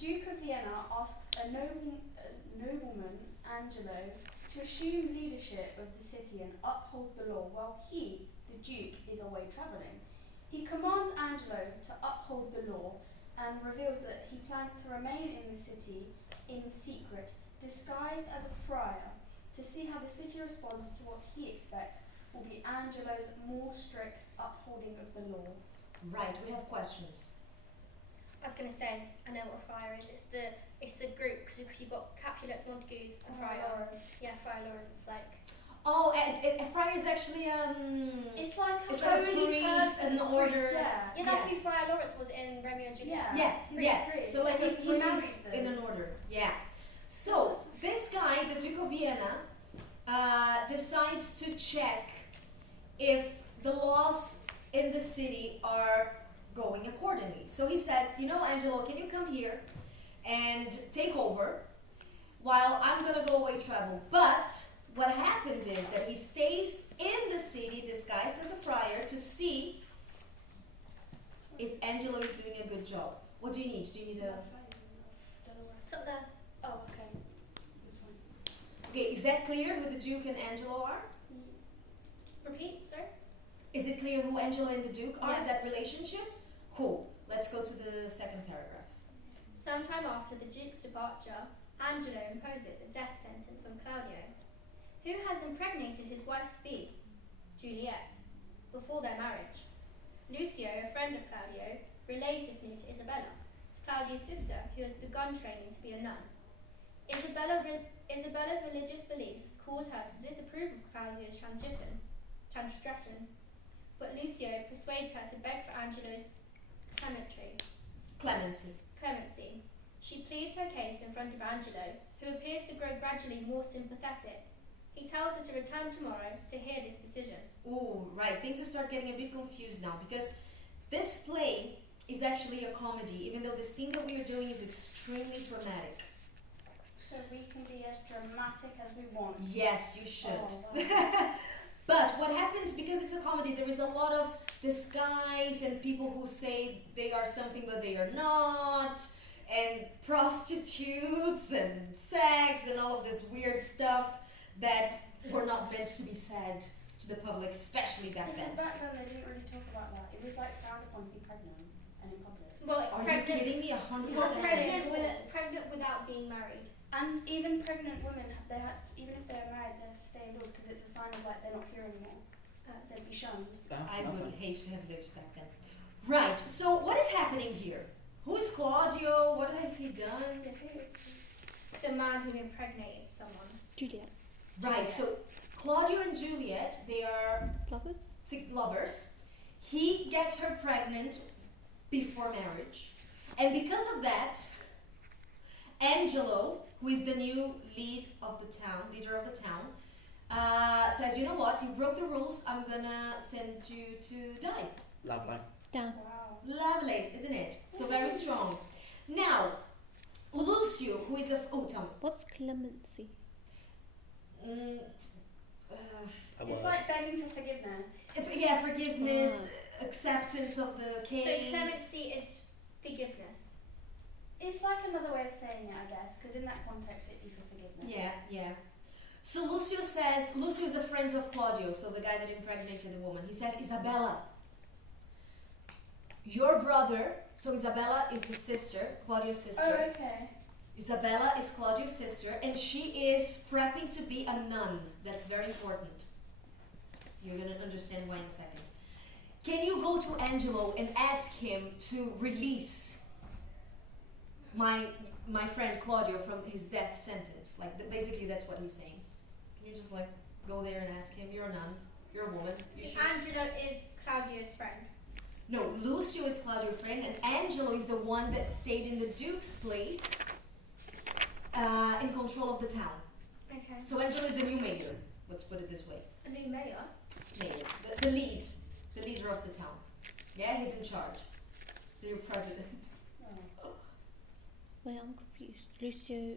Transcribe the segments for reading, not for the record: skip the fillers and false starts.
Duke of Vienna asks a nobleman, Angelo, to assume leadership of the city and uphold the law while he, the Duke, is away travelling. He commands Angelo to uphold the law and reveals that he plans to remain in the city in secret, disguised as a friar. To see how the city responds to what he expects will be Angelo's more strict upholding of the law. Right, we have questions. I was going to say, I know what a friar is. It's the group, because you've got Capulets, Montagues, and Friar. Lawrence. Yeah, Friar Lawrence, like. Oh, a friar is actually It's like it's a like a holy priest, person, an order. Yeah. Yeah, that's who Friar Lawrence was in Romeo and Juliet. Yeah. So like a he priest marries them. in an order. Yeah. So this guy, the Duke of Vienna, decides to check if the laws in the city are going accordingly. So he says, Angelo, can you come here and take over while I'm gonna go away travel? But what happens is that he stays in the city disguised as a friar to see if Angelo is doing a good job. What do you need? Do you need a... It's up there. Oh, okay. This one. Okay, is that clear who the Duke and Angelo are? Repeat, sorry? Is it clear who Angelo and the Duke are, Yeah. that relationship? Cool. Let's go to the second paragraph. Sometime after the Duke's departure, Angelo imposes a death sentence on Claudio, who has impregnated his wife-to-be, Juliet, before their marriage. Lucio, a friend of Claudio, relays this news to Isabella, Claudio's sister, who has begun training to be a nun. Isabella's religious beliefs cause her to disapprove of Claudio's transgression, but Lucio persuades her to beg for Angelo's clemency. She pleads her case in front of Angelo, who appears to grow gradually more sympathetic. He tells her to return tomorrow to hear this decision. Ooh, right. Things start getting a bit confused now because this play is actually a comedy, even though the scene that we are doing is extremely dramatic. So we can be as dramatic as we want. Yes, you should. Oh, wow. But what happens, because it's a comedy, there is a lot of disguise and people who say they are something but they are not, and prostitutes and sex and all of this weird stuff that were not meant to be said to the public, especially back then. Because back then they didn't really talk about that. It was like frowned upon to be pregnant and in public. Well, Are you kidding me? 100%. pregnant without being married. And even pregnant women, they had to, even if they were married, they had to stay indoors because it's a sign of like they're not pure anymore. They'd be shunned. I would hate to have lived back then. Right, so what is happening here? Who is Claudio? What has he done? The man who impregnated someone. Juliet. Right, so Claudio and Juliet, they are lovers. He gets her pregnant before marriage. And because of that, Angelo, who is the new leader of the town, says, you know what, you broke the rules, I'm gonna send you to die. Lovely. Down. Wow. Lovely, isn't it? So very strong. Now, Lucio, who is tell me. What's clemency? It's like begging for forgiveness. Forgiveness, acceptance of the case. So clemency is forgiveness. It's like another way of saying it, I guess, because in that context it'd be for forgiveness. Yeah. So Lucio is a friend of Claudio, so the guy that impregnated the woman. He says, Isabella, your brother, so Isabella is the sister, Claudio's sister. Oh, okay. Isabella is Claudio's sister, and she is prepping to be a nun. That's very important. You're going to understand why in a second. Can you go to Angelo and ask him to release my friend Claudio from his death sentence? Basically that's what he's saying. Can you just go there and ask him? You're a nun. You're a woman. Angelo is Claudio's friend. No, Lucio is Claudio's friend, and Angelo is the one that stayed in the Duke's place in control of the town. Okay. So Angelo is the new mayor. Let's put it this way. A new mayor? Mayor. The leader of the town. Yeah, he's in charge. The new president. Wait, I'm confused. Lucio.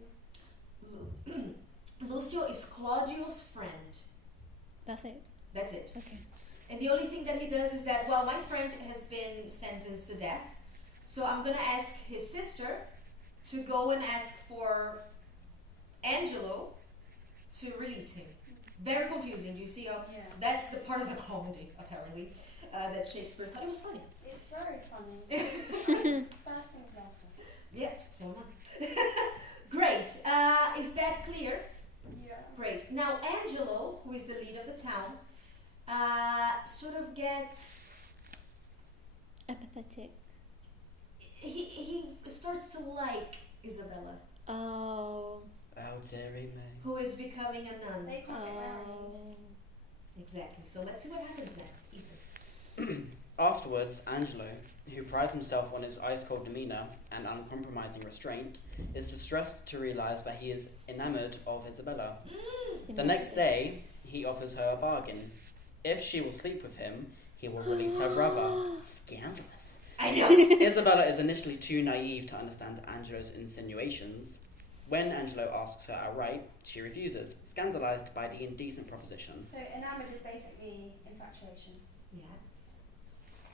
Lucio is Claudio's friend. That's it? That's it. Okay. And the only thing that he does is that, my friend has been sentenced to death, so I'm going to ask his sister to go and ask for Angelo to release him. Very confusing. You see, Yeah. that's the part of the comedy, apparently, that Shakespeare thought it was funny. It's very funny. Bursting with laughter. Yeah, so am I. Great. Is that clear? Yeah. Great. Now, Angelo, who is the lead of the town, sort of gets... Apathetic. He starts to like Isabella, Oh. Oh, dearie me. who is becoming a nun. They can't get married. Oh. Exactly. So let's see what happens next. Ethan. Afterwards, Angelo, who prides himself on his ice-cold demeanour and uncompromising restraint, is distressed to realise that he is enamoured of Isabella. The next day, he offers her a bargain. If she will sleep with him, he will release her brother. Scandalous. I know. Isabella is initially too naive to understand Angelo's insinuations. When Angelo asks her outright, she refuses, scandalised by the indecent proposition. So enamoured is basically infatuation. Yeah.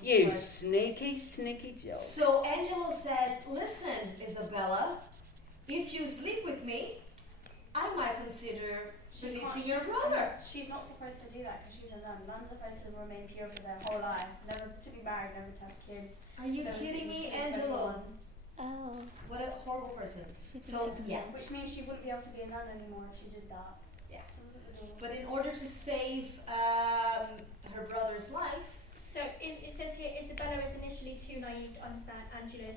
You So- sneaky, sneaky Jill. So Angelo says, "Listen, Isabella, if you sleep with me, I might consider releasing your brother." She's not supposed to do that because she's a nun. Nuns are supposed to remain pure for their whole life, never to be married, never to have kids. Are you never to kidding even me, sleep with Angelo? anyone. Oh. What a horrible person. He's So, a yeah. Which means she wouldn't be able to be a nun anymore if she did that. Yeah. So look at the door. But in order to save her brother's life, So it says here Isabella is initially too naive to understand Angelo's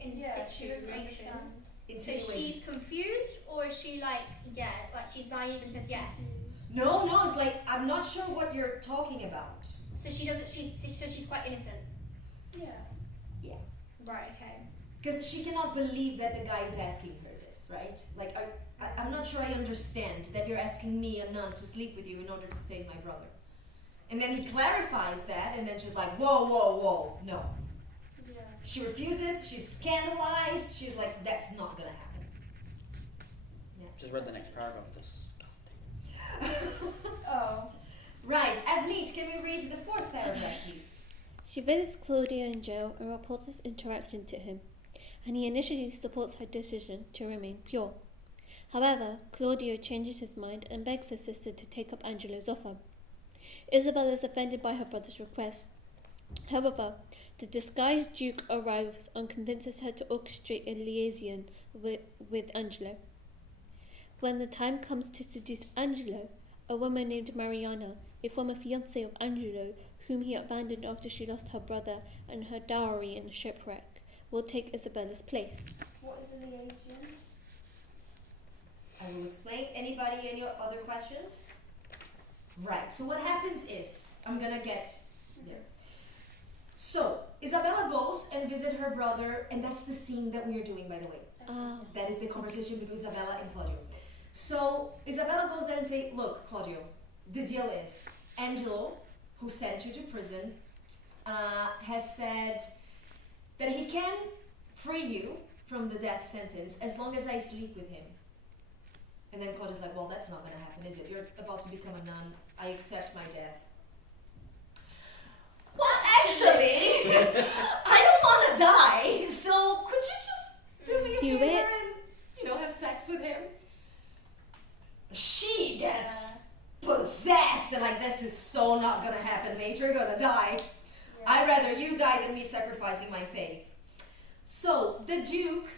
Yeah, she doesn't insinuations. understand. So insinuation. she's confused, or is she like she's naive and says yes? No, it's like, I'm not sure what you're talking about. So she doesn't. She's quite innocent. Yeah. Right. Okay. Because she cannot believe that the guy is asking her this, right? Like, I'm not sure I understand that you're asking me, a nun, to sleep with you in order to save my brother. And then he clarifies that, and then she's like, whoa, no. Yeah. She refuses, she's scandalized, she's like, that's not gonna happen. Yes. Just read the next paragraph. Disgusting. Oh. Right, Avneet, can we read the fourth paragraph, please? She visits Claudio in jail and reports this interaction to him, and he initially supports her decision to remain pure. However, Claudio changes his mind and begs his sister to take up Angelo's offer. Isabel is offended by her brother's request. However, the disguised Duke arrives and convinces her to orchestrate a liaison with Angelo. When the time comes to seduce Angelo, a woman named Mariana, a former fiancée of Angelo, whom he abandoned after she lost her brother and her dowry in a shipwreck, will take Isabella's place. What is a liaison? I will explain. Anybody, any other questions? Right, so what happens is, I'm gonna get there. So, Isabella goes and visits her brother, and that's the scene that we are doing, by the way. Ah. That is the conversation between Isabella and Claudio. So, Isabella goes there and says, "Look, Claudio, the deal is, Angelo, who sent you to prison, has said that he can free you from the death sentence as long as I sleep with him." And then Claudia's like, "Well, that's not going to happen, is it? You're about to become a nun. I accept my death." Well, actually, I don't want to die, so could you just do me a Do favor it. and, have sex with him? She gets possessed and like, "This is so not going to happen, mate. You're going to die. I'd rather you die than me sacrificing my faith." So, the Duke,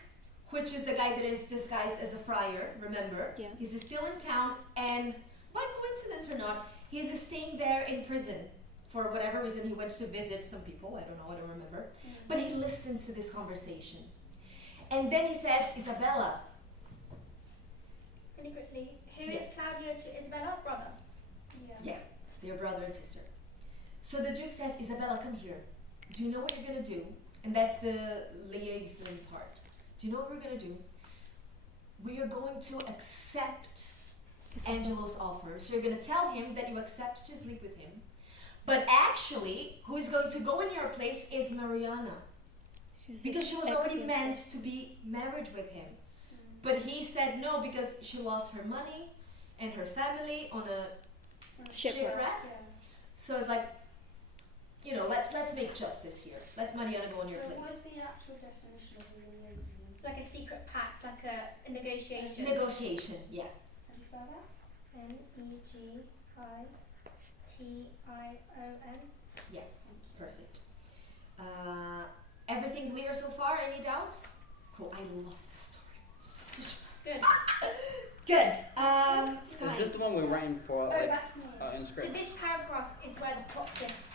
which is the guy that is disguised as a friar, remember? Yeah. He's still in town, and by coincidence or not, he's staying there in prison. For whatever reason, he went to visit some people, I don't know, I don't remember. But he listens to this conversation. And then he says, "Isabella." Really quickly, who is Claudio to Isabella? Brother. Yeah, they're brother and sister. So the Duke says, "Isabella, come here. Do you know what you're going to do?" And that's the liaison part. "Do you know what we're going to do? We are going to accept Angelo's offer. So you're going to tell him that you accept to sleep with him. But actually, who is going to go in your place is Mariana. Because she was already meant to be married with him. But he said no because she lost her money and her family on a shipwreck. So it's like, let's make justice here. Let Mariana go in your So place." what is the actual definition of a liaison? It's like a secret pact, like a negotiation. Negotiation, yeah. How do you spell that? Negition. Yeah, perfect. Everything clear so far? Any doubts? Cool, I love this story. Good. Good. Is Sky. this the one we're writing for Oh, that's me. in So script? this paragraph is where the plot twist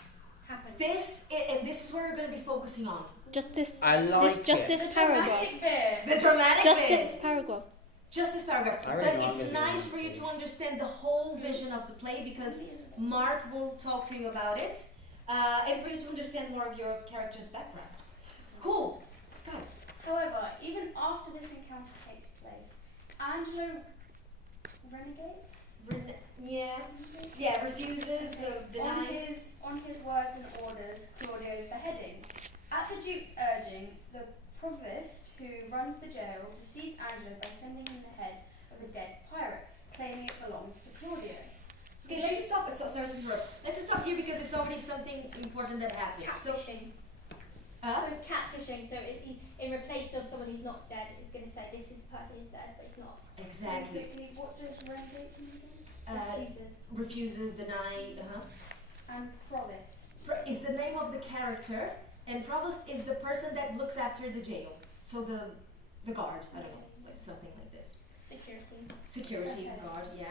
happens. And this is where we're going to be focusing on. Just this. I like just it. this The paragraph. dramatic bit. The dramatic Just bit. this paragraph. Just this paragraph. I really But like it's it. nice for you to understand the whole vision of the play because Mark will talk to you about it, and for you to understand more of your character's background. Cool. Sky. However, even after this encounter takes place, Angelo renegates? Yeah, refuses, On denies. on his words and orders, Claudio's beheading. At the Duke's urging, the provost who runs the jail deceives Angelo by sending him the head of a dead pirate, claiming it belonged to Claudio. Okay, let's just stop. Sorry to interrupt. Let's just stop here because it's already something important that happens. So, Catfishing. So catfishing. So in replace of someone who's not dead, it's going to say this is the person who's dead, but it's not. exactly. Quickly, what does renegates mean again? Refuses, deny. And provost. Is the name of the character, and provost is the person that looks after the jail. So the guard. I don't know, like something like this. Security Okay. guard. Yeah.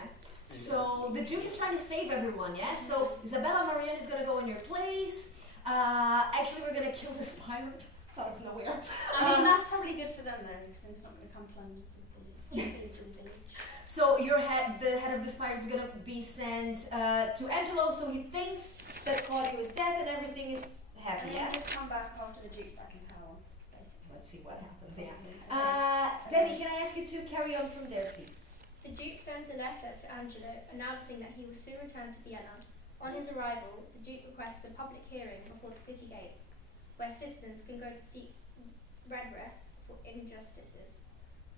So the Duke is trying to save everyone. Yeah. So Isabella Marianne is gonna go in your place. Actually, we're gonna kill this pirate out of nowhere. I mean, that's probably good for them though, because then it's not going to come plunge the village. So the head of this pirate is gonna be sent to Angelo, so he thinks that Claudio is dead and everything is happy. And Yeah. then just come back after the Duke's back in power, basically. Let's see what happens. Yeah. Debbie, can I ask you to carry on from there, please? The Duke sends a letter to Angelo announcing that he will soon return to Vienna. On his arrival, the Duke requests a public hearing before the city gates, where citizens can go to seek redress for injustices.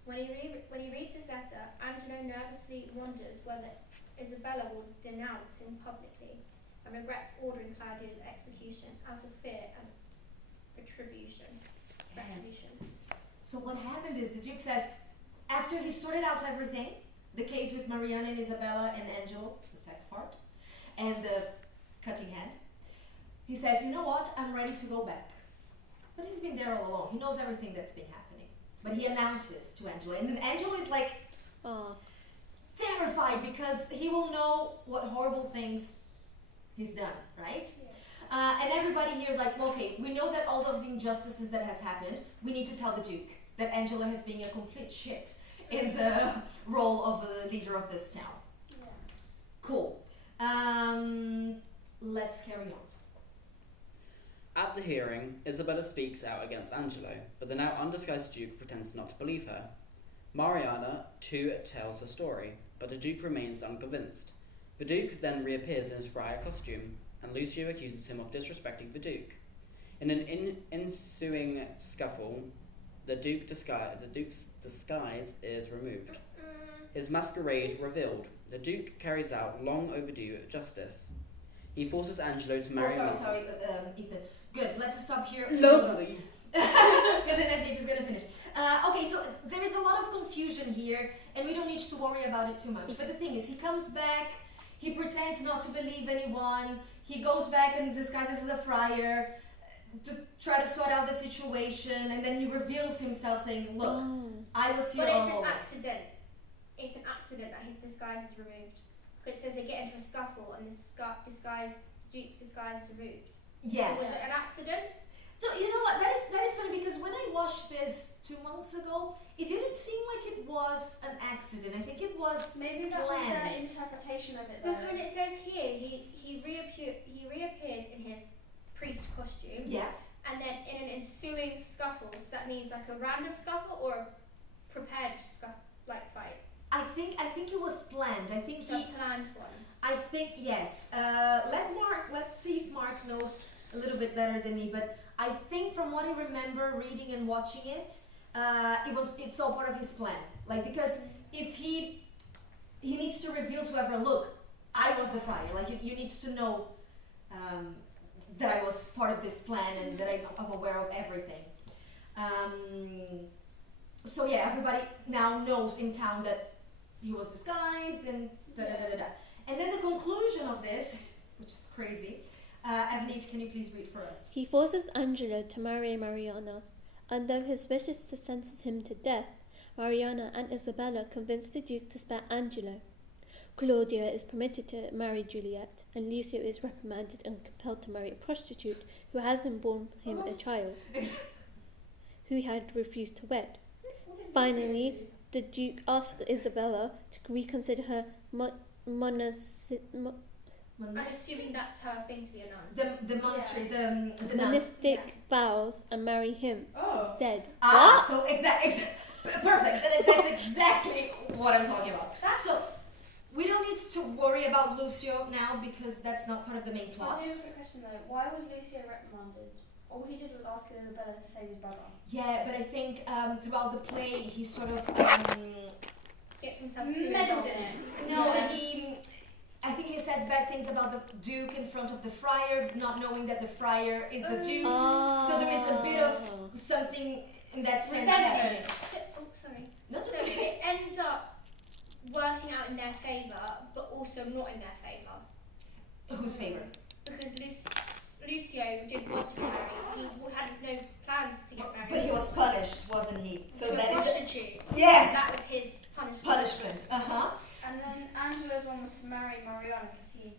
When he reads his letter, Angelo nervously wonders whether Isabella will denounce him publicly and regrets ordering Claudio's execution out of fear and retribution. So what happens is the Duke says, after he sorted out everything, the case with Marianne and Isabella and Angelo, the sex part, and the cutting hand, he says, you know what, I'm ready to go back. But he's been there all along. He knows everything that's been happening. But he announces to Angelo, and then Angelo is like terrified because he will know what horrible things he's done, right? And everybody here is like, okay, we know that all of the injustices that has happened, we need to tell the Duke that Angelo has been a complete shit in the role of the leader of this town. Yeah. Cool. Let's carry on. At the hearing, Isabella speaks out against Angelo, but the now undisguised Duke pretends not to believe her. Mariana, too, tells her story, but the Duke remains unconvinced. The Duke then reappears in his friar costume, and Lucio accuses him of disrespecting the Duke. In an ensuing scuffle, the Duke's disguise is removed. His masquerade revealed, the Duke carries out long overdue justice. He forces Angelo to marry Sorry, Ethan. Good, let's stop here. Lovely. Because then FH is going to finish. Okay, so there is a lot of confusion here, and we don't need to worry about it too much. But the thing is, he comes back, he pretends not to believe anyone, he goes back and disguises as a friar to try to sort out the situation, and then he reveals himself saying, look, I was here But all it's an along. accident. It's an accident that his disguise is removed. Because it says they get into a scuffle and the Duke's disguise is removed. Yes. Was it an accident? So you know what? That is funny because when I watched this 2 months ago, it didn't seem like it was an accident. I think it was Maybe that was their planned. interpretation of it though. Because it says here he reappears in his priest costume. Yeah. And then in an ensuing scuffle, so that means like a random scuffle or a prepared fight. I think it was planned. I think So a planned one. I think yes. Let's see if Mark knows a little bit better than me. But I think from what I remember reading and watching it, it's all part of his plan. Like because if he needs to reveal to everyone, look, I was the friar. Like you need to know that I was part of this plan and that I'm aware of everything. so yeah, everybody now knows in town that he was disguised and da da da da da. And then the conclusion of this, which is crazy. Avneet, can you please read for us? He forces Angelo to marry Mariana, and though his wishes to sentence him to death, Mariana and Isabella convince the Duke to spare Angelo. Claudio is permitted to marry Juliet, and Lucio is reprimanded and compelled to marry a prostitute who hasn't borne him a child, who he had refused to wed. Finally, the Duke asks Isabella to reconsider her I'm assuming that's her thing to be a nun. The monastery, the nun. monastic Yeah. vows and marry him Oh. instead. So perfect. That's exactly what I'm talking about. So we don't need to worry about Lucio now because that's not part of the main I plot. do have a quick question though. Why was Lucio reprimanded? All he did was ask Isabella to save his brother. Yeah, but I think throughout the play he sort of Gets himself too Meddled involved. in it. no, Yeah. I think he says bad things about the Duke in front of the friar, not knowing that the friar is the Duke. So there is a bit of something in that sense. Resentment. Sorry. Not So okay. it ends up working out in their favour, but also not in their favour. Whose favor? Because Lucio didn't want to get married. He had no plans to get married. But he was punished, wasn't he? So to a that is prostitute. yes, That was his punishment. punishment. And then Angelo's one was to marry Mariana because he,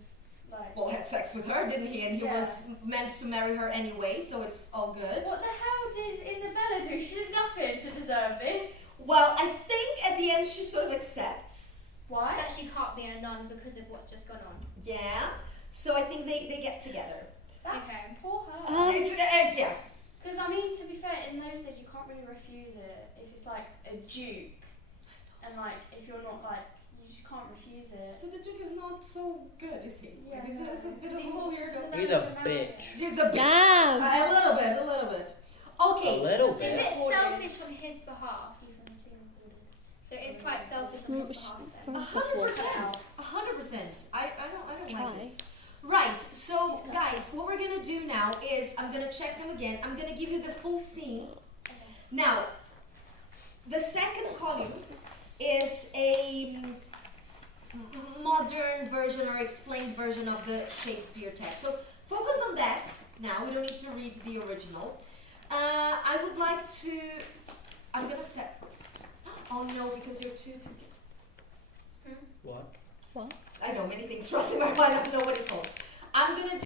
like. Well, had sex with her, didn't he? And he Yeah. was meant to marry her anyway, so it's all good. What the hell did Isabella do? She did nothing to deserve this. Well, I think at the end she sort of accepts. Why? That she can't be a nun because of what's just gone on. Yeah. So I think they get together. That's Okay. poor her. Yeah. Because I mean, to be fair, in those days you can't really refuse it if it's like a duke, and like if you're not like you just can't refuse it. So the Duke is not so good, is he? Yeah, He's no. a bit of He a forces weirdo. Isabella He's to a marry bitch. him. He's a bit. Damn! A little bit. Okay. A little It's a bit. bit Recording. selfish on his behalf. Even it's being recorded. So it's quite selfish on his behalf then. 100%. 100%. I don't Try. like this. Right. So guys, what we're gonna do now is I'm gonna check them again. I'm gonna give you the full scene. Now, the second column is a modern version or explained version of the Shakespeare text. So focus on that now. We don't need to read the original. I would like to. I'm gonna set. Oh no, because you're two together. What? What? I know many things crossing my mind. I don't know what it's called. I'm gonna